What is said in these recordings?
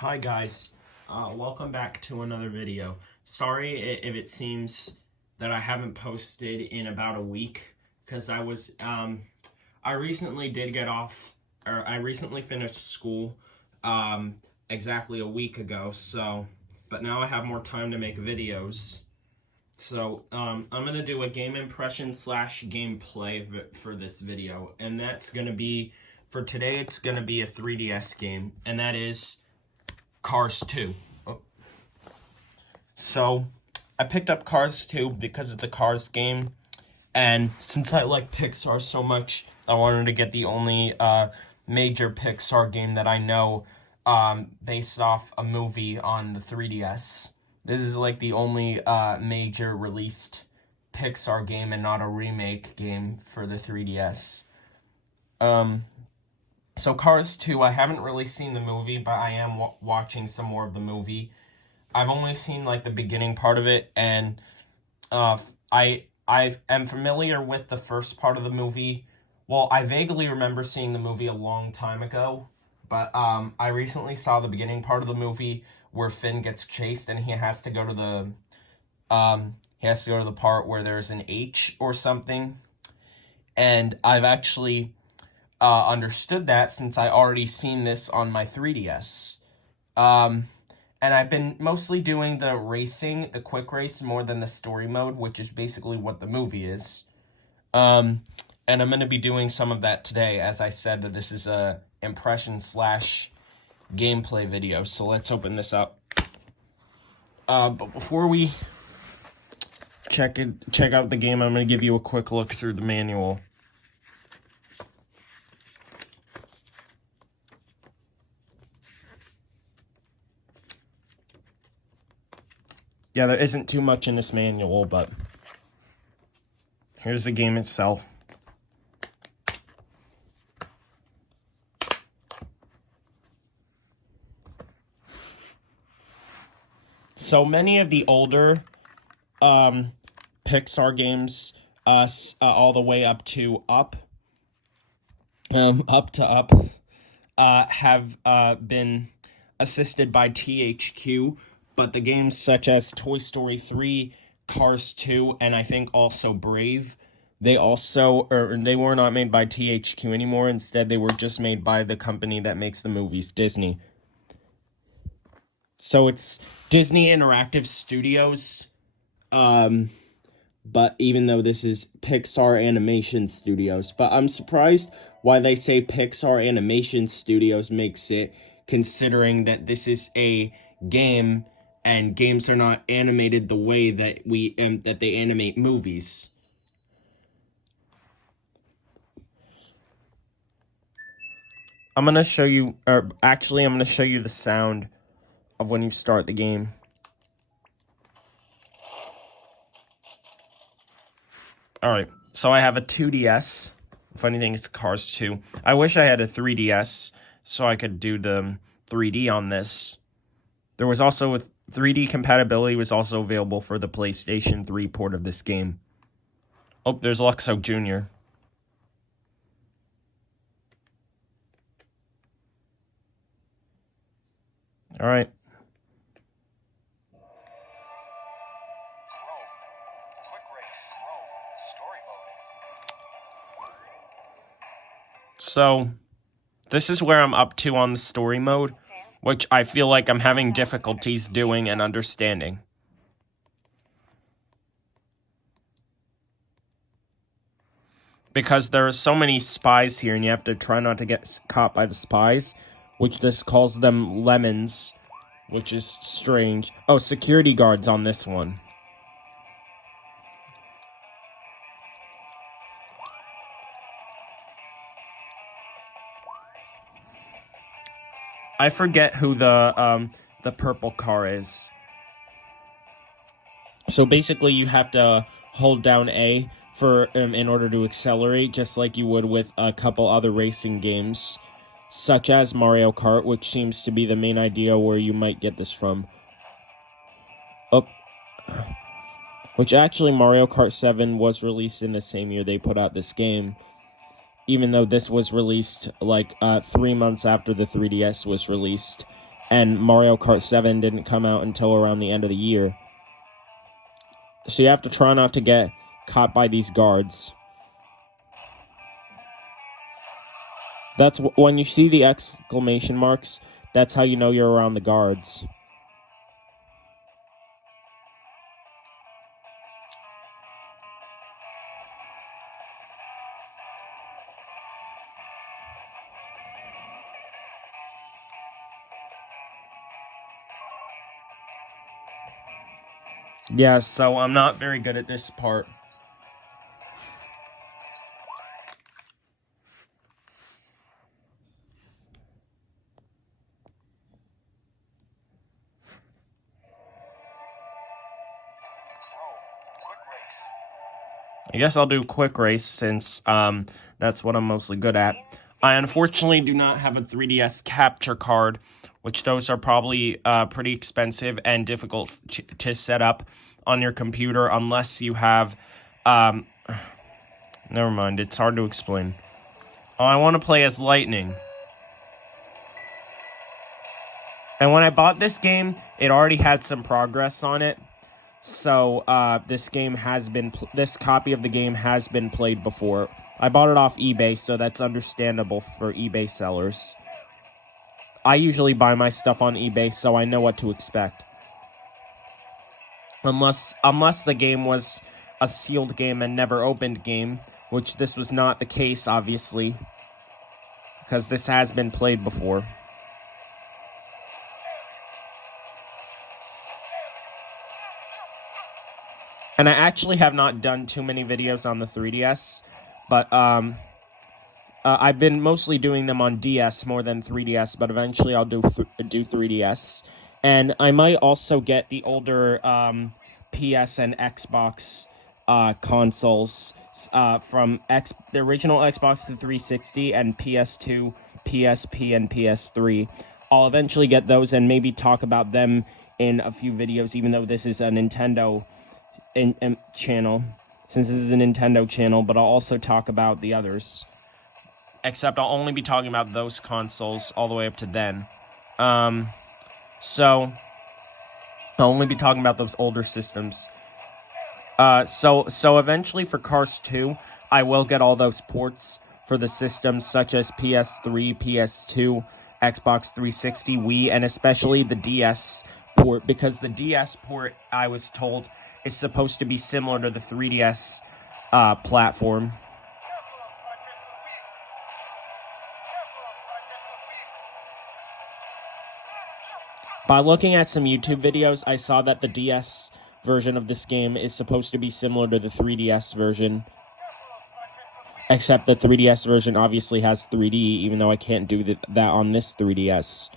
Hi guys, welcome back to another video. Sorry if it seems that I haven't posted in about a week, because I recently I recently finished school, exactly a week ago, but now I have more time to make videos. So, I'm gonna do a game impression slash gameplay for this video, and that's gonna be, for today, it's gonna be a 3DS game, and that is Cars 2. So, I picked up Cars 2 because it's a Cars game, and since I like Pixar so much, I wanted to get the only major Pixar game that I know based off a movie on the 3DS. This is like the only major released Pixar game and not a remake game for the 3DS. So Cars 2, I haven't really seen the movie, but I am watching some more of the movie. I've only seen like the beginning part of it, and I am familiar with the first part of the movie. Well, I vaguely remember seeing the movie a long time ago, but I recently saw the beginning part of the movie where Finn gets chased and he has to go to the part where there's an H or something. And I've actually understood that since I already seen this on my 3DS. And I've been mostly doing the racing, the quick race, more than the story mode, which is basically what the movie is. And I'm going to be doing some of that today, as I said that this is a impression slash gameplay video. So let's open this up. But before we check out the game, I'm going to give you a quick look through the manual. Yeah, there isn't too much in this manual, but here's the game itself. So many of the older Pixar games, all the way up to Up, have been assisted by THQ. But the games such as Toy Story 3, Cars 2, and I think also Brave, they were not made by THQ anymore. Instead, they were just made by the company that makes the movies, Disney. So it's Disney Interactive Studios, but even though this is Pixar Animation Studios. But I'm surprised why they say Pixar Animation Studios makes it, considering that this is a game, and games are not animated the way that that they animate movies. I'm going to show you, I'm going to show you the sound of when you start the game. Alright, so I have a 2DS. Funny thing, it's Cars 2. I wish I had a 3DS so I could do the 3D on this. There was also a 3D compatibility was also available for the PlayStation 3 port of this game. Oh, there's Luxo Jr. Alright. So, this is where I'm up to on the story mode, which I feel like I'm having difficulties doing and understanding. Because there are so many spies here, and you have to try not to get caught by the spies, which this calls them lemons, which is strange. Oh, security guards on this one. I forget who the purple car is. So basically, you have to hold down A for in order to accelerate, just like you would with a couple other racing games, such as Mario Kart, which seems to be the main idea where you might get this from. Oh, which actually Mario Kart 7 was released in the same year they put out this game. Even though this was released like 3 months after the 3DS was released, and Mario Kart 7 didn't come out until around the end of the year. So you have to try not to get caught by these guards. That's when you see the exclamation marks, that's how you know you're around the guards. Yeah, so I'm not very good at this part. I guess I'll do quick race since that's what I'm mostly good at. I unfortunately do not have a 3DS capture card, which those are probably pretty expensive and difficult to set up on your computer unless you have... never mind, it's hard to explain. Oh, I want to play as Lightning. And when I bought this game, it already had some progress on it. So, this copy of the game has been played before. I bought it off eBay, so that's understandable for eBay sellers. I usually buy my stuff on eBay, so I know what to expect. Unless the game was a sealed game and never opened game, which this was not the case, obviously, because this has been played before. And I actually have not done too many videos on the 3DS, but I've been mostly doing them on DS more than 3DS, but eventually I'll do 3DS. And I might also get the older PS and Xbox consoles from the original Xbox 360 and PS2, PSP, and PS3. I'll eventually get those and maybe talk about them in a few videos, even though this is a Nintendo channel, since this is a Nintendo channel, but I'll also talk about the others. Except I'll only be talking about those consoles all the way up to then. So I'll only be talking about those older systems. So eventually for Cars 2, I will get all those ports for the systems such as PS3, PS2, Xbox 360, Wii, and especially the DS port, because the DS port, I was told, is supposed to be similar to the 3DS platform. By looking at some YouTube videos, I saw that the DS version of this game is supposed to be similar to the 3DS version. Except the 3DS version obviously has 3D, even though I can't do that on this 3DS.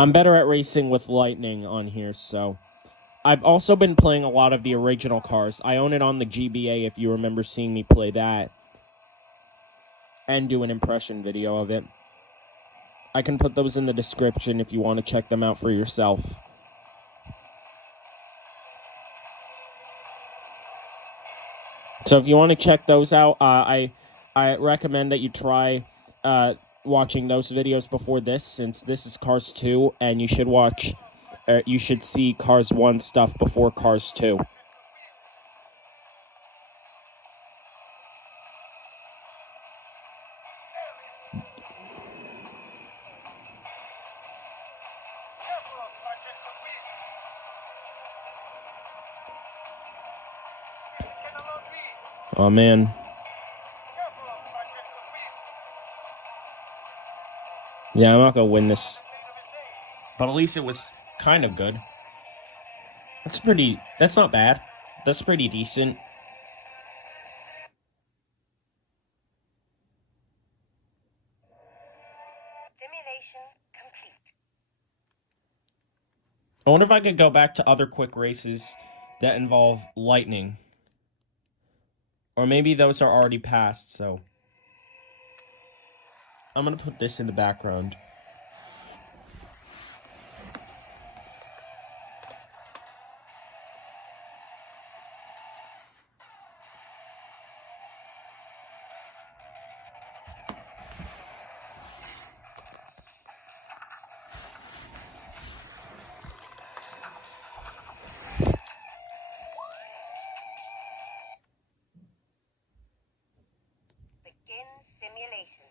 I'm better at racing with Lightning on here, so... I've also been playing a lot of the original cars. I own it on the GBA, if you remember seeing me play that. And do an impression video of it. I can put those in the description if you want to check them out for yourself. So if you want to check those out, I recommend that you try watching those videos before this, since this is Cars 2, and you should see Cars 1 stuff before Cars 2. Oh man. Yeah, I'm not gonna win this. But at least it was kind of good. That's not bad. That's pretty decent. Simulation complete. I wonder if I could go back to other quick races that involve lightning. Or maybe those are already past, so... I'm gonna put this in the background. Begin simulation.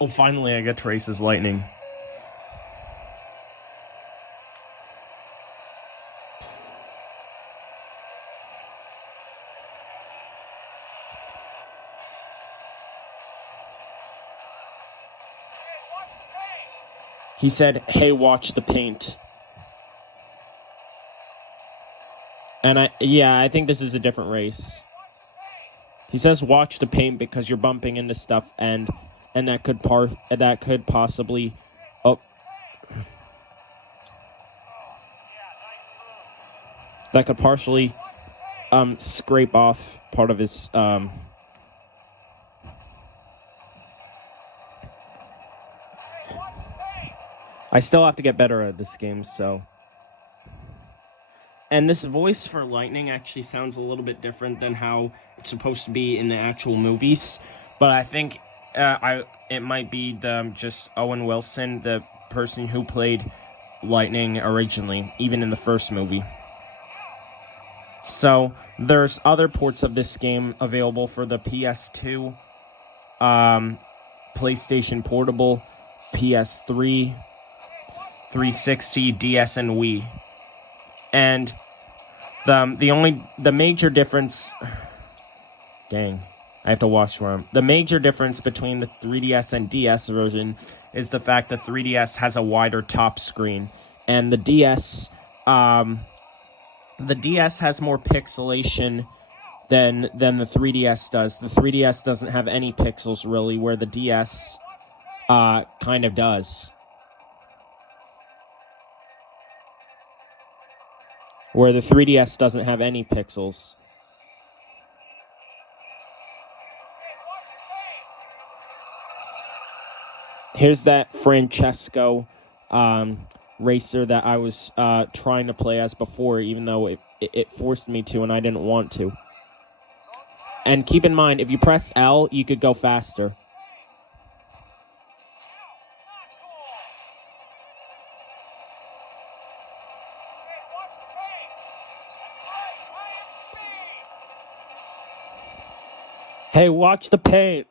Oh, finally I get to race as Lightning. He said, "Hey, watch the paint." And I think this is a different race. He says, "Watch the paint," because you're bumping into stuff, and that could possibly, oh, that could partially, scrape off part of his, I still have to get better at this game, so. And this voice for Lightning actually sounds a little bit different than how it's supposed to be in the actual movies. But I think it might be just Owen Wilson, the person who played Lightning originally, even in the first movie. So there's other ports of this game available for the PS2, PlayStation Portable, PS3, 360, DS, and Wii. And the major difference, dang, I have to watch for him. The major difference between the 3DS and DS version is the fact that 3DS has a wider top screen, and the DS has more pixelation than the 3DS does. The 3DS doesn't have any pixels really, where the DS kind of does. Where the 3DS doesn't have any pixels. Here's that Francesco racer that I was trying to play as before, even though it forced me to and I didn't want to. And keep in mind, if you press L, you could go faster. Hey, watch the paint.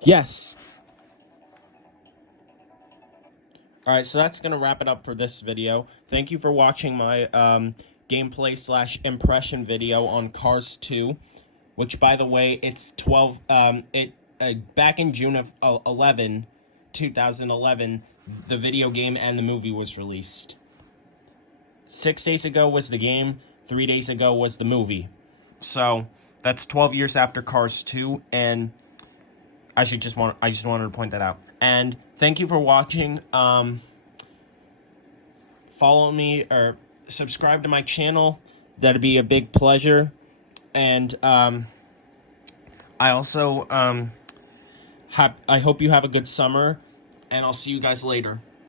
Yes. Alright, so that's going to wrap it up for this video. Thank you for watching my gameplay / impression video on Cars 2, which, by the way, it's back in June of 2011, the video game and the movie was released. 6 days ago was the game, 3 days ago was the movie. So, that's 12 years after Cars 2, and I just wanted to point that out. And thank you for watching. Follow me or subscribe to my channel. That'd be a big pleasure. And I also I hope you have a good summer, and I'll see you guys later.